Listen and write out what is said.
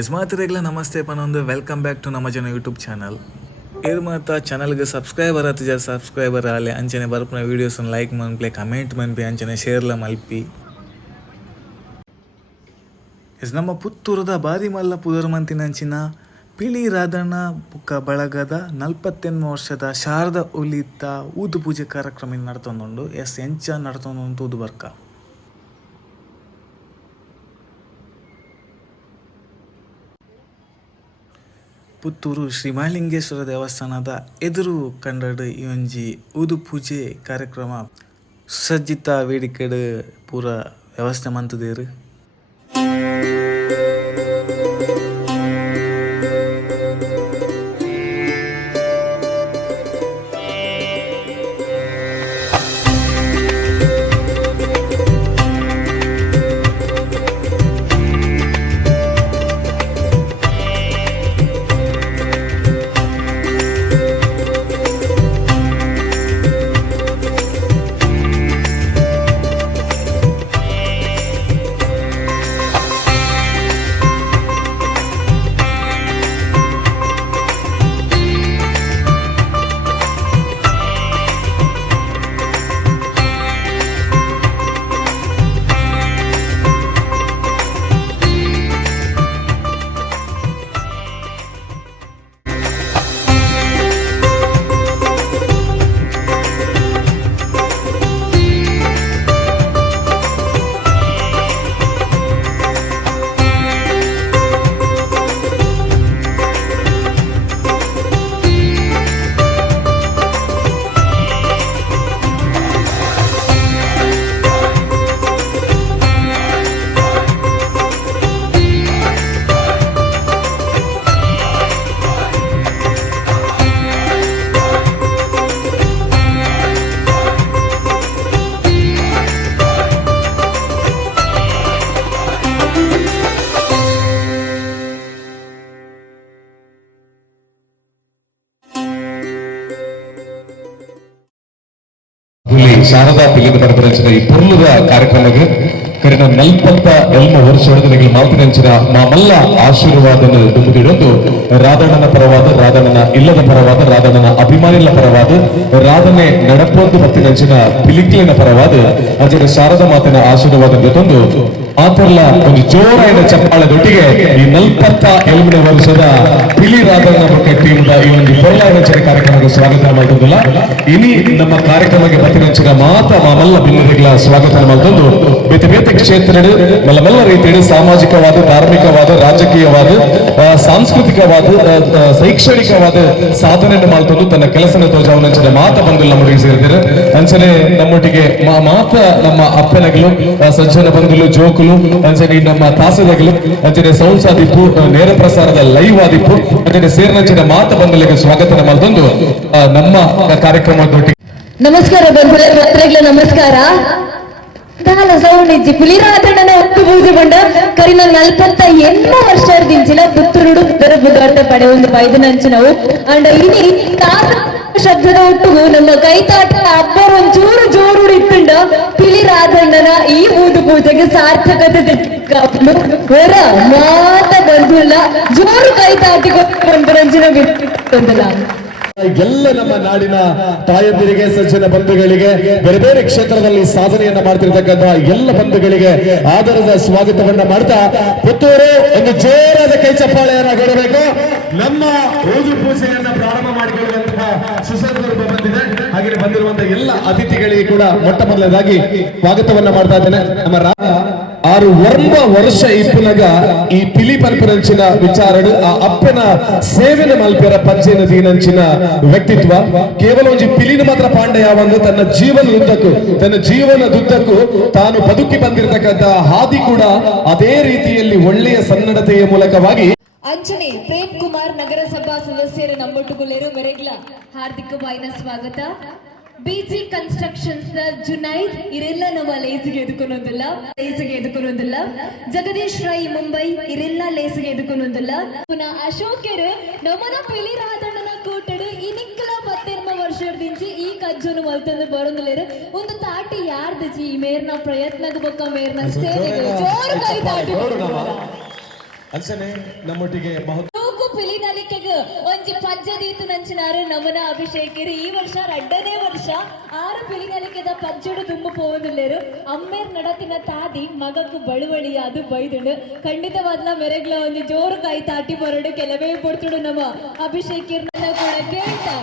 ಯಜಮಾತರಿಗೆಲ್ಲ ನಮಸ್ತೆ ಪನ್ನೊಂದು welcome back to ನಮ್ಮ ಜನ ಯೂಟ್ಯೂಬ್ ಚಾನಲ್. ಇದು ಮಾತ್ರ ಚಾನಲ್ಗೆ ಸಬ್ಸ್ಕ್ರೈಬರ್ ಆತ ಸಬ್ಸ್ಕ್ರೈಬರ್ ಆಗಲಿ ಅಂಚನೆ ಬರ್ಪನ ವೀಡಿಯೋಸನ್ನು ಲೈಕ್ ಮನ್ಪ್ಲೆ ಕಮೆಂಟ್ ಮನ್ಪಿ ಅಂಚನೆ ಶೇರ್ಲ ಮಲ್ಪಿ. ನಮ್ಮ ಪುತ್ತೂರದ ಬಾದಿಮಲ್ಲ ಪುದರ್ ಮಂತಿನಂಚಿನ ಪಿಳಿ ರಾಧಣ್ಣ ಬುಕ್ಕ ಬಳಗದ 48 ವರ್ಷದ ಶಾರದಾ ಉಲಿತ ಊದು ಪೂಜೆ ಕಾರ್ಯಕ್ರಮ ನಡ್ತೊಂದುಂಡು. ಎಂಚ ನಡ್ತೊಂದು ಊದು ಬರ್ಕ ಪುತ್ತೂರು ಶ್ರೀ ಮಹಾಲಿಂಗೇಶ್ವರ ದೇವಸ್ಥಾನದ ಎದುರು ಕಂಡಡು ಈ ಒಂಜಿ ಊದು ಪೂಜೆ ಕಾರ್ಯಕ್ರಮ ಸುಸಜ್ಜಿತ ವೇದಿಕೆಡ್ ಪೂರ ವ್ಯವಸ್ಥೆ ಮಂತುದೆರ್. ಶಾರದಾ ಪಿಲಿ ಬರೆದಿನ ಈ ಪೊರ್ಲುದ ಕಾರ್ಯಕ್ರಮಕ್ಕೆ ಕರಿನ 40 ವರ್ಷದೊಳಗೆ ಮಾಲ್ಪನೆಂಚಿನ ಮಾಮಲ್ಲ ಆಶೀರ್ವಾದನ ದುಂಬುದಿಡೊಂದು ರಾಧಣ್ಣನ ಪರವಾದ ರಾಧಣ್ಣನ ಇಲ್ಲದ ಪರವಾದ ರಾಧಣ್ಣನ ಅಭಿಮಾನಿಗಳ ಪರವಾದ ರಾಧನೆ ನಡಪೊಂದು ಮತ್ತಿನಂಚಿನ ಪಿಲಿಕ್ಲಿನ ಪರವಾದ ಅಜರ ಶಾರದಾ ಮಾತಿನ ಆಶೀರ್ವಾದ ಜೊತೊಂದು ಮಾತ್ರಲ್ಲ ಒಂದು ಜೋರಾದ ಚಪ್ಪಾಳದೊಟ್ಟಿಗೆ ಈ 40 ವರ್ಷದ ಪಿಲಿ ರಾಧಣ್ಣ ಬಗ್ಗೆ ಟೀಮ್ದ ಈ ಒಂದು ಪೊರ್ಲಾರಂಚನೆ ಕಾರ್ಯಕ್ರಮಕ್ಕೆ ಸ್ವಾಗತ ಮಾಡುವುದಿಲ್ಲ. ಇನಿ ನಮ್ಮ ಕಾರ್ಯಕ್ರಮಕ್ಕೆ ಮತ್ತಿನಂಚಿನ ಮಾತ ಮಾಮಲ್ಲ ಭಿನ್ನತೆಗಳ ಸ್ವಾಗತ ಮಾಡುವುದು ಬೇತೆ ಬೇತೆ ಕ್ಷೇತ್ರ ಮಲ್ಲ ರೀತಿಯಲ್ಲಿ ಸಾಮಾಜಿಕವಾದ ಧಾರ್ಮಿಕವಾದ ರಾಜಕೀಯವಾದ ಸಾಂಸ್ಕೃತಿಕವಾದ ಶೈಕ್ಷಣಿಕವಾದ ಸಾಧನೆಯನ್ನು ಮಾಡುವುದು ತನ್ನ ಕೆಲಸನ ತೋಜಾವನಂಚಿನ ಮಾತ ಬಂಧುಗಳು ನಮ್ಮೊಟ್ಟಿಗೆ ಸೇರಿದ್ದಾರೆ. ಅಂಚನೆ ನಮ್ಮೊಟ್ಟಿಗೆ ಮಾತ ನಮ್ಮ ಅಪ್ಪನಗಳು ಸಜ್ಜನ ಬಂಧುಗಳು ಜೋಕುಲು ಅಂಚನೆ ನಮ್ಮ ತಾಸದಗಳು ಅಂಚನೆ ಸೌಂಡ್ಸ್ ಆದಿಪ್ಪು ನೇರ ಪ್ರಸಾರದ ಲೈವ್ ಆದಿಪ್ಪು ಅಂಚನೆ ಸೇರ್ನಂಚಿನ ಮಾತ ಬಂಧುಗಳಿಗೆ ಸ್ವಾಗತ ಮಾಡುವುದು ನಮ್ಮ ಕಾರ್ಯಕ್ರಮದೊಟ್ಟಿಗೆ. ನಮಸ್ಕಾರ ಬಂಧುಗಳೇ, ನಮಸ್ಕಾರ. ಸೌಂಡಿಜ್ಜಿ ಪುಲಿರಾಧಣ್ಣನ ಒತ್ತು ಪೂಜೆ ಕೊಂಡ ಕರಿನ 48 ವರ್ಷದಿಂಚಿನ ಪುತ್ತೂರುಡು ಉತ್ತರ ಬುಧಾರ್ಥ ಪಡೆ ಒಂದು ಬೈದನಂಚಿನವು ಅಂಡ ಇನಿ ಶಬ್ದದ ಒಟ್ಟಿಗೂ ನಮ್ಮ ಕೈತಾಟ ಅಬ್ಬರ ಒಂಚೂರು ಜೋರು ಇತ್ತುಂಡ ಪಿಲಿರಾಧಣ್ಣನ ಈ ಊದು ಪೂಜೆಗೆ ಸಾರ್ಥಕತೆ ಹೊರ ಮಾತ ಬಂಧುಲ್ಲ ಜೋರು ಕೈತಾಟಿಕೊಂಡು ರಂಜಿನ ಬಿಟ್ಟಿಲ್ಲ. ಎಲ್ಲ ನಮ್ಮ ನಾಡಿನ ತಾಯಂದಿರಿಗೆ ಸಜ್ಜನ ಬಂಧುಗಳಿಗೆ ಬೇರೆ ಬೇರೆ ಕ್ಷೇತ್ರದಲ್ಲಿ ಸಾಧನೆಯನ್ನ ಮಾಡ್ತಿರ್ತಕ್ಕಂಥ ಎಲ್ಲ ಬಂಧುಗಳಿಗೆ ಆದರದ ಸ್ವಾಗತವನ್ನ ಮಾಡ್ತಾ ಪುತ್ತೂರು ಒಂದು ಜೋರಾದ ಕೈ ಚಪ್ಪಾಳೆಯನ್ನ ಕೊಡಬೇಕು. ನಮ್ಮ ಊದು ಪೂಜೆಯನ್ನ ಪ್ರಾರಂಭ ಮಾಡಿಕೊಳ್ಳುವಂತಹ ಸುಸಂದರ್ಭ ಬಂದಿದೆ. ಹಾಗೆ ಬಂದಿರುವಂತಹ ಎಲ್ಲ ಅತಿಥಿಗಳಿಗೆ ಕೂಡ ಮೊಟ್ಟ ಮೊದಲನೇದಾಗಿ ಸ್ವಾಗತವನ್ನ ಮಾಡ್ತಾ ಇದ್ದೇನೆ. ನಮ್ಮ 6 ವರ್ಷ ಇಪ್ಪನಾಗ ಈ ಪಿಲಿ ಪಲ್ಪರಂಚಿನ ವಿಚಾರಡು ಆ ಅಪ್ಪನ ಸೇವೆನ ಮಲ್ಪೆರ ಪಂಚೆನ ದೀನಂಚಿನ ವ್ಯಕ್ತಿತ್ವ ಕೇವಲ ಒಂದು ಪಿಲಿನ ಮಾತ್ರ ಪಾಂಡೆ ಯಾವಂದು ತನ್ನ ಜೀವನದುದ್ದಕ್ಕೂ ತಾನು ಬದುಕಿ ಬಂದಿರತಕ್ಕಂಥ ಹಾದಿ ಕೂಡ ಅದೇ ರೀತಿಯಲ್ಲಿ ಒಳ್ಳೆಯ ಸನ್ನಡತೆಯ ಮೂಲಕವಾಗಿ ಅಂಚನೆ ಪ್ರೇಮ್ ಕುಮಾರ್ ನಗರಸಭಾ ಸದಸ್ಯರ ನಂಬೊಟ್ಟುಗುಲೇರು ಮೆರೆಗ್ಲ ಹಾರ್ದಿಕವಾಯಿನ ಸ್ವಾಗತ. ಬಿಜಿ ಕನ್ಸ್ಟ್ರಕ್ಷನ್ಸ್ ಜುನೈದ್ ಇರೆಲ್ಲ ನಮ್ಮ ಲೇಸಿಗೆ ಎದುಕೊನೊಂದಿಲ್ಲ ಜಗದೀಶ್ ರೈ ಮುಂಬೈ ಇರೆಲ್ಲ ಲೇಸಿಗೆ ಎದುಕೊನೊಂದಿಲ್ಲ ಪುನಃ ಅಶೋಕರು ನಮ್ಮನ ಪಿಲಿ ರಾಧಣ್ಣನ ಕೂಟಡು ಇನಿಕ್ಕಲ 20 ವರ್ಷದಿಂದ ಈ ಕಜ್ಜನು ಮಲ್ತಂದು ಬರೋದಿಲ್ಲ ಒಂದು ತಾಟಿ ಯಾರ್ದಜಿ ಈ ಮೇರ್ನ ಪ್ರಯತ್ನದ ಬೊಕ್ಕ ಮೇರ್ನ ಸೇವೆಗೆ ಜೋರು ಕೈ ತಾಟಿ ಅಂಚನೆ ನಮ್ಮೊಟ್ಟಿಗೆ ತೂಕು ಪಿಲಿನಲಿಕೆಗೆ ಒಂಜಿ ಪಜ್ಜದೀತು ನಂಚಿನಾರು ನಮನ ಅಭಿಷೇಕಿರು ಈ ವರ್ಷ 2ನೇ ವರ್ಷ 6 ಪಿಲಿನಲಿಕೆದ ಪಜ್ಜುಡು ದುಂಬು ಪೋವುದಿಲ್ಲೇರು ಅಮ್ಮೇರ್ ನಡತಿನ ತಾದಿ ಮಗಕ್ಕು ಬಳುವಳಿ ಅದು ಬೈದುಂಡು ಖಂಡಿತವಾದ್ಲ ಮೆರೆಗ್ಲ ಒಂದು ಜೋರು ಕೈ ತಾಟಿ ಬರಡು ಕೆಲವೇ ಪೊಡ್ತುಡು ನಮ್ಮ ಅಭಿಷೇಕಿರ್ನ ಕೂಡ ಕೇಳ್ತಾ